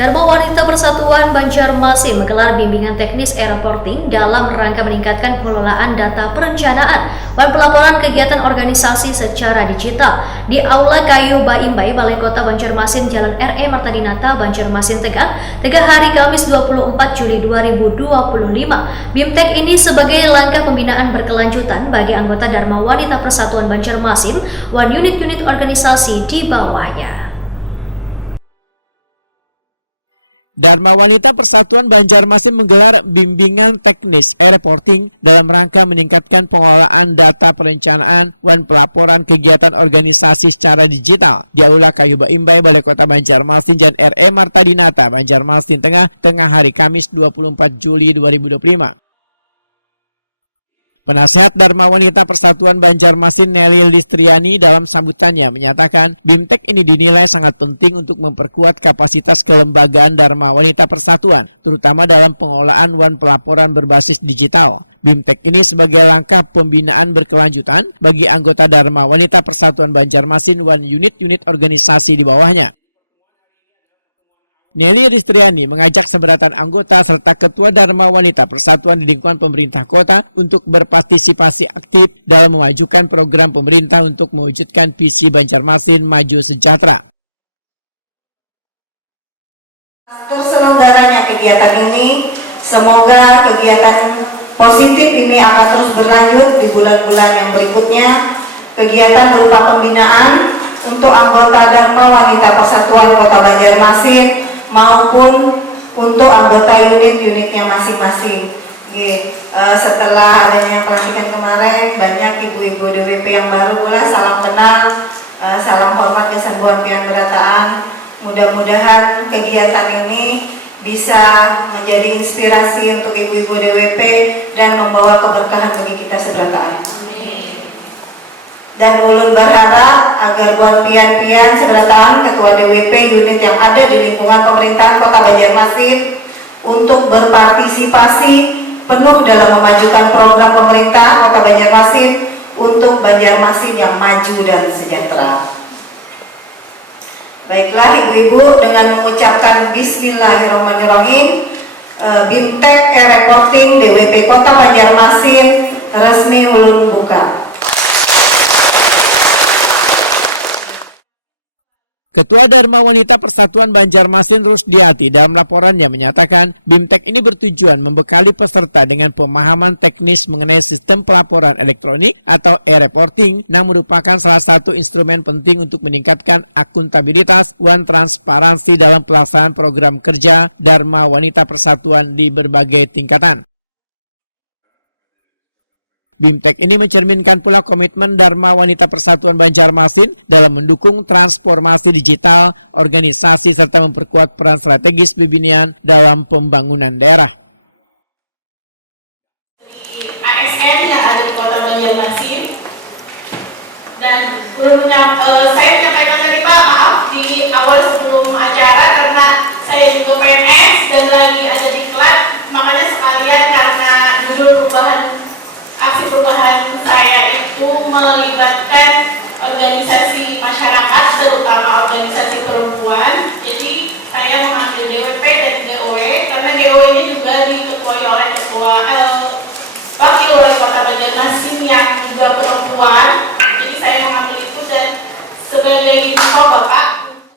Dharma Wanita Persatuan Banjarmasin menggelar bimbingan teknis e-reporting dalam rangka meningkatkan pengelolaan data perencanaan dan pelaporan kegiatan organisasi secara digital di Aula Kayu Baimbai, Balai Kota Banjarmasin, Jalan R.E. Marta Dinata, Banjarmasin, Tegal hari Kamis 24 Juli 2025. BIMTEK ini sebagai langkah pembinaan berkelanjutan bagi anggota Dharma Wanita Persatuan Banjarmasin dan unit-unit organisasi di bawahnya. Dharma Wanita Persatuan Banjarmasin menggelar bimbingan teknis e-reporting dalam rangka meningkatkan pengelolaan data perencanaan dan pelaporan kegiatan organisasi secara digital di Aula Kayu Baimbai, Balai Kota Banjarmasin, Jalan R.E. Marta Dinata, Banjarmasin tengah hari Kamis 24 Juli 2025. Penasehat Dharma Wanita Persatuan Banjarmasin Nelly Listriani dalam sambutannya menyatakan BIMTEK ini dinilai sangat penting untuk memperkuat kapasitas kelembagaan Dharma Wanita Persatuan, terutama dalam pengelolaan dan pelaporan berbasis digital. BIMTEK ini sebagai langkah pembinaan berkelanjutan bagi anggota Dharma Wanita Persatuan Banjarmasin dan unit-unit organisasi di bawahnya. Nelly Listriani mengajak seberatan anggota serta Ketua Dharma Wanita Persatuan di lingkungan pemerintah kota untuk berpartisipasi aktif dalam memajukan program pemerintah untuk mewujudkan visi Banjarmasin Maju Sejahtera. Terselenggaranya kegiatan ini, semoga kegiatan positif ini akan terus berlanjut di bulan-bulan yang berikutnya. Kegiatan berupa pembinaan untuk anggota Dharma Wanita Persatuan Kota Banjarmasin maupun untuk anggota unit-unitnya masing-masing. Setelah adanya pelantikan kemarin, banyak ibu-ibu DWP yang baru mulai salam kenal, salam hormat kesembuhan pian berataan. Mudah-mudahan kegiatan ini bisa menjadi inspirasi untuk ibu-ibu DWP dan membawa keberkahan bagi kita seberataan. Dan ulun berharap agar buat pian-pian seberataan ketua DWP unit yang ada di lingkungan pemerintahan Kota Banjarmasin untuk berpartisipasi penuh dalam memajukan program pemerintah Kota Banjarmasin untuk Banjarmasin yang maju dan sejahtera. Baiklah ibu-ibu, dengan mengucapkan Bismillahirrahmanirrahim, BIMTEK e-reporting DWP Kota Banjarmasin resmi ulun buka. Ketua Dharma Wanita Persatuan Banjarmasin Rusdiati dalam laporannya menyatakan BIMTEK ini bertujuan membekali peserta dengan pemahaman teknis mengenai sistem pelaporan elektronik atau e-reporting yang merupakan salah satu instrumen penting untuk meningkatkan akuntabilitas dan transparansi dalam pelaksanaan program kerja Dharma Wanita Persatuan di berbagai tingkatan. BIMTEK ini mencerminkan pula komitmen Dharma Wanita Persatuan Banjarmasin dalam mendukung transformasi digital organisasi serta memperkuat peran strategis pembinaan dalam pembangunan daerah. ASN yang ada di Kota Banjarmasin, dan saya menyampaikan tadi Pak, maaf di awal sebelum acara karena saya juga PNS dan lagi ada di klat, makanya sekalian karena judul aksi perubahan saya itu melibatkan organisasi masyarakat, terutama organisasi perempuan. Jadi saya mengambil DWP dan GOW karena GOW-nya juga diketuai oleh wakil wali kota Banjarmasin yang juga perempuan. Jadi saya mengambil itu dan sebagai info Bapak,